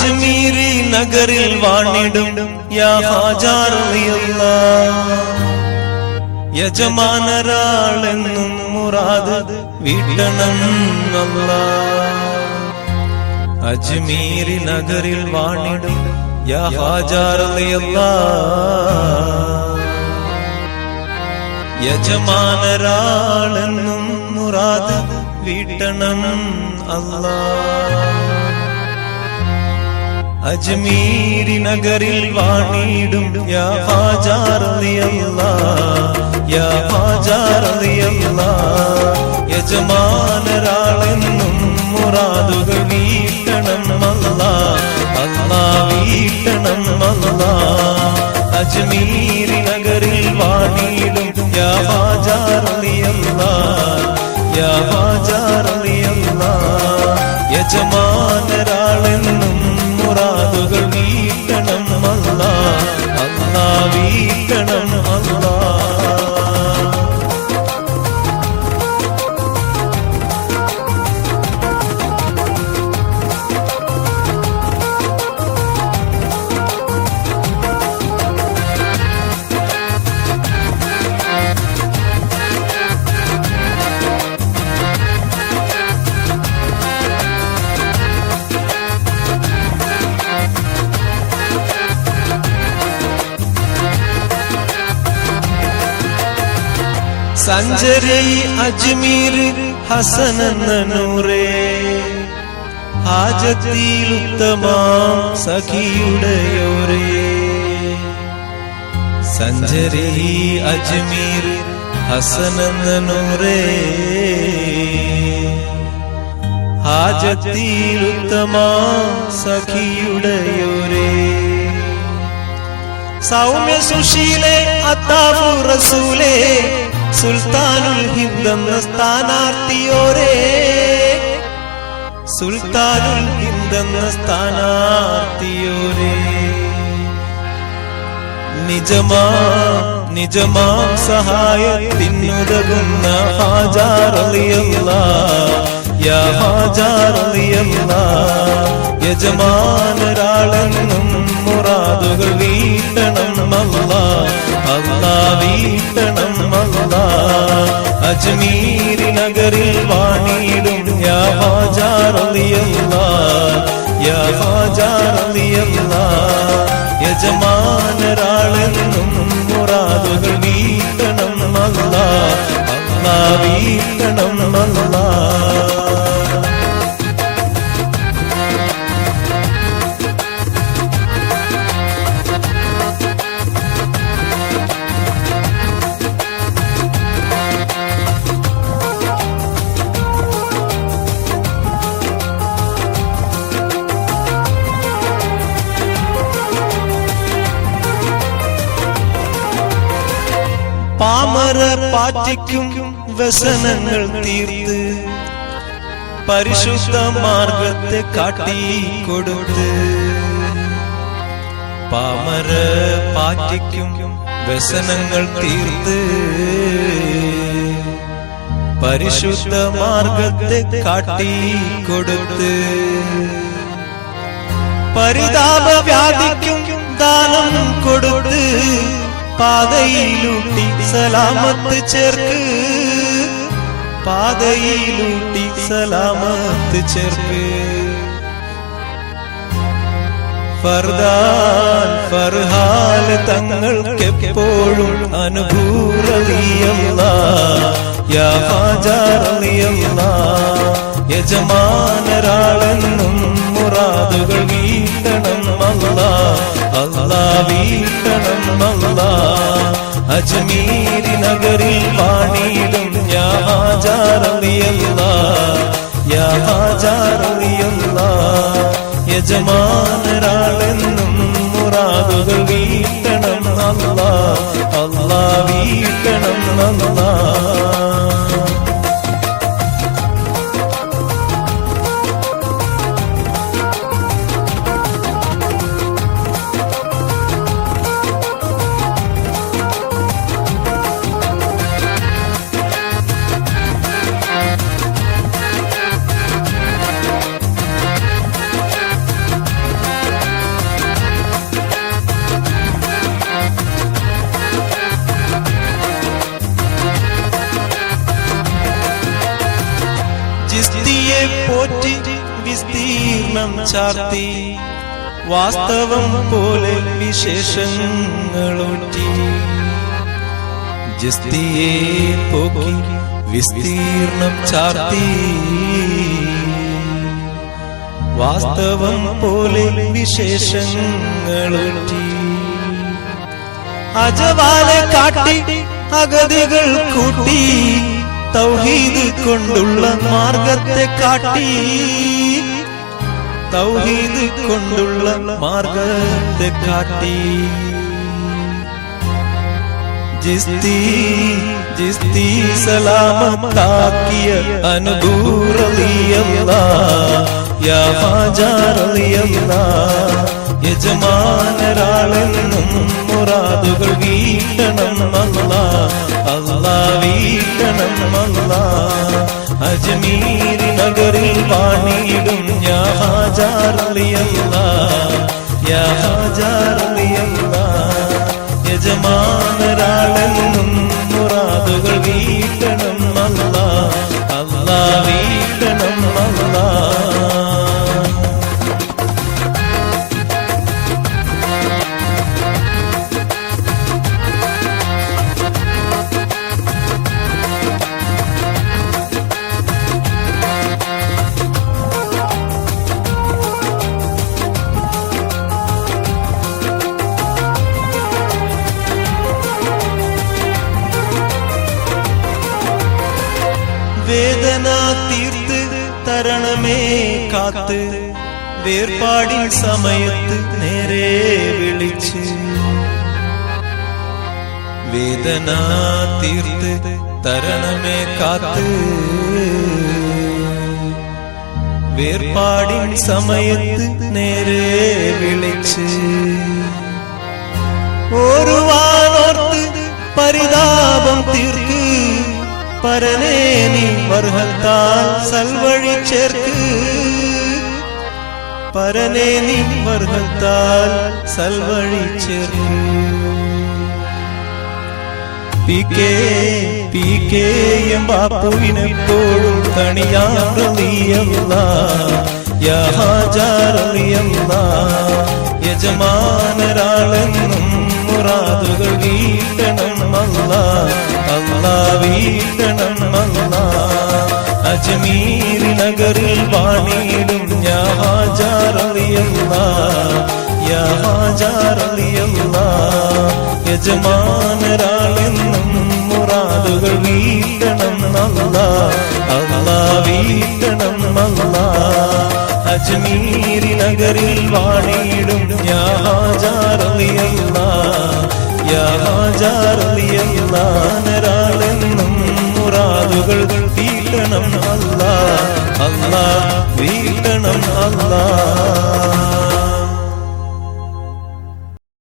അജ്മീരി നഗറിൽ വാണിടും യാ ഹാജാറിയല്ല യജമാനരാളെന്നും മുറാദ് വിടണം അല്ല അജ്മീരി നഗറിൽ വാണിടും യാ ഹാജാറിയല്ല യജമാനരാളെന്നും മുറാദ് വിടണം അല്ലാ അജ്മീരി നഗരിൽ വാണിടും. യാ ഫാജാറിയല്ല യാ ഫാജാറിയല്ല യജമാനരാളെന്നും മുറാദുകൾ വീട്ടണം അല്ലാ അല്ല വീട്ടണം അല്ലാ അജ്മീരി നഗരിൽ വാണിടും. യാ ഫാജാറിയല്ല യാ ഫാജാറിയല്ല യജമാനരാളെന്നും സഞ്ചരി അജ്മീർ ഹസൻ എന്ന നൂറേ. ഹാജത്തിൽ ഉത്തമാം സഖിയുടെയോരേ. സഞ്ചരി അജ്മീർ ഹസന നൂറേ. ഹാജത്തിൽ ഉത്തമാം സഖിയുടെയോരേ. സൗമ്യ സുശീലേ അത്താവു റസൂലേ. സുൽത്താനുൽ ഹിന്ദെന്ന സ്ഥാനാർത്ഥിയോരേ. സുൽത്താനുൽ ഹിന്ദെന്ന സ്ഥാനാർത്ഥിയോരേ. നിജമാ നിജമാം സഹായത്തിനുതകുന്ന ഹാജാറിയല്ല യാ ഹാജാറിയല്ല യജമാനരാളെന്നും അല്ലാ വീട്ടണം അല്ല അജ്മീരി നഗറിൽ വാണിയിടും യജമാനരാളെന്നും മുറാദുകൾ വീട്ടണം അല്ലാ വീട്ടണം പാറ്റിക്കും വ്യസനങ്ങൾ തീർത്ത് പരിശുദ്ധ മാർഗത്തെ കാട്ടി കൊടുത്ത്. പാമര പാറ്റിക്കും വ്യസനങ്ങൾ തീർത്ത് പരിശുദ്ധ മാർഗത്തെ കാട്ടി കൊടുത്ത്. പരിതാപ വ്യാധിക്കും ദാനം കൊടുത്ത് പാതയിലൂട്ടി സലാമത്ത് ചേർക്ക്. പാതയിലൂട്ടി സലാമത്ത് ചേർക്ക്. ഫർദാൻ ഫർഹാൽ തങ്ങൾക്കെപ്പോഴും യാചാറിയമ്മ യജമാനരാളെന്നും മുറാദുകൾ വീട്ടണം അല്ല അജ്മീരി നഗരിൽ പാണിയിടും യാ ഹാജാറിയല്ല യാ ഹാജാറിയല്ല യജമാനരാളെന്നും മുറാദുകൾ വീട്ടണം അല്ല അല്ലാ വീട്ടണം അല്ല ചിസ്തിയെ പോറ്റി വിസ്തീർണം ചാർത്തി. വാസ്തവം പോലെ വിശേഷങ്ങളൊറ്റി. ജിസ്തിയെ പോക്കി വിസ്തീർണം ചാർത്തി. വാസ്തവം പോലെ വിശേഷങ്ങളൊറ്റി. അജവാലെ കാട്ടി അഗതികൾ കൂട്ടി. തൗഹീദ് കൊണ്ടുള്ള മാർഗത്തെ കാട്ടി തൗഹീദ് കൊണ്ടുള്ള മാർഗത്തെ കാട്ടി ജിസ്തി ജിസ്തി സലാമത്താക്കിയ അനുഭൂറിയല്ല യാ ഹാജാറിയല്ല യജമാനരാളെന്നും வேதனா தீர்த்து தரணமே காத்து வேறுபாடின் சமயத்து நேரே விழிச்சு. வேதனா தீர்த்து தரணமே காத்து வேறுபாடின் சமயத்து நேரே விழிச்சு. ஒருவானோர்த்து பரிதாபம் தீர்த்து പരനേ നീ വർഹത്താൽ സൽവഴി ചേർക്ക്. പരനേ നീ വർഹത്താൽ സൽവഴി ചേർക്ക്. P K P K M ബാപ്പുവിനെപ്പോഴും തണിയാറിയല്ല യാഹാജാറിയല്ല യജമാനരാളെന്നും മുറാദുകൾ വീട്ടണം അല്ല അല്ല വീട്ടണം നഗറിൽ വാണിയിടും യാഹാജാറിയല്ല യജമാനരാളെന്നും മുറാദുകൾ വീട്ടണം അല്ല അല്ല വീട്ടണം അല്ല അജ്മീർ നഗറിൽ വാണിയിടും വീട്ടണം